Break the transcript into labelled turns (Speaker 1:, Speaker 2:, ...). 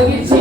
Speaker 1: 여기 지